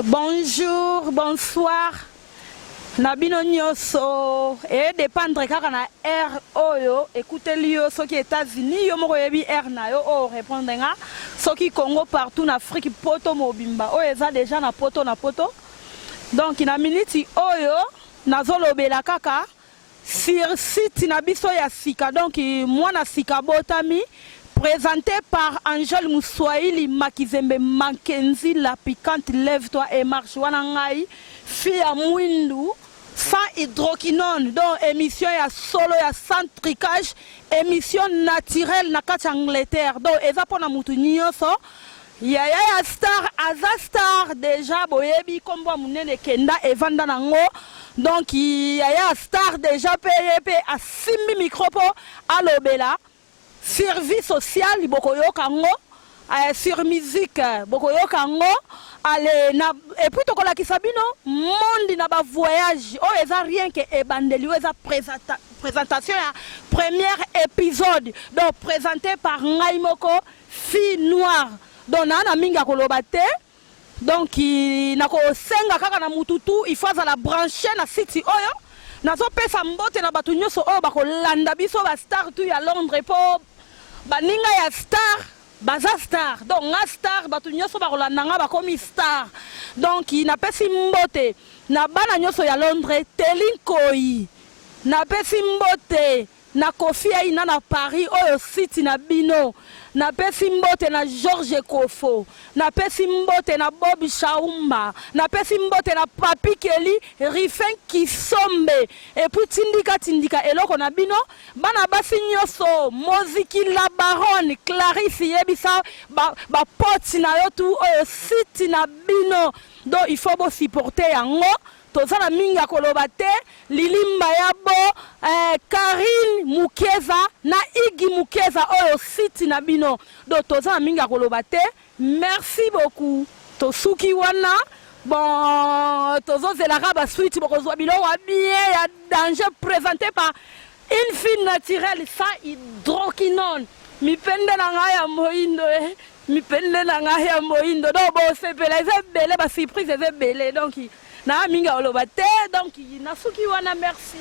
Bonjour, bonsoir. Nabino nyoso et dépendre kaka na air oyo écoutez lio soki États-Unis yo moko yebi air na yo o répondre nga soki Congo partout na Afrique poto mobimba o eza déjà na poto donc na minute oyo nazolobela kaka sur site na biso ya sika donc mwana sika botami présenté par Angèle Moussoaili Makizembe Mackenzie la piquante lève-toi et marche wana ngai fille à Mwindu sans hydroquinone donc émission ya solo ya sans tricage émission naturelle na kati Angleterre donc eza pona mutu nyonso ya star aza star déjà boyebi kombo munene kenda evanda nango donc ya star déjà pe asimbi micro po alobela service social bokoyoka ngo sur musique bokoyoka ngo ale na et puis tokolakisa bino monde na ba voyage oh eza rien que ebandeli eza présentation ya premier épisode donc présenté par ngai moko fille noire donc na minga koloba te donc nako senga kaka na mututu il faut la brancher na site oyo nazo pesa mbote na batu nyoso oyo bakolanda biso ba star tu ya Londres po baninga ya star baza star donc nga star batu nyoso bakolanda nga bakomi star donc na pesi mbote na bana nyoso ya Londres telinkoi na pesi mbote na Kofi Aina na Paris oyo site na bino na pesi mbote na George Kofo na pesi mbote na Bob Shaumba na pesi mbote na Papi Kelly Rifin Kisombe et puis tindika eloko na bino bana basi nyoso Moziki la Baronne Clarisse yebisa ba poti na yo tu oyo site na bino donc il faut bo supporter yango tozana minga koloba te lilimba yabo Karine Mukeza na Igi Mukeza oyo site na bino donc tozana minga koloba te merci beaucoup tosuki wana bon tozo zelaka ba suite bokozwa bilo wa bien ya danger présenté par une fille naturelle sans hydroquinone mipende na nga ya moindo mipende na nga ya moindo donc bo sepela ezebele ba surprise ezebele donc na minga oloba te donc nasuki wana merci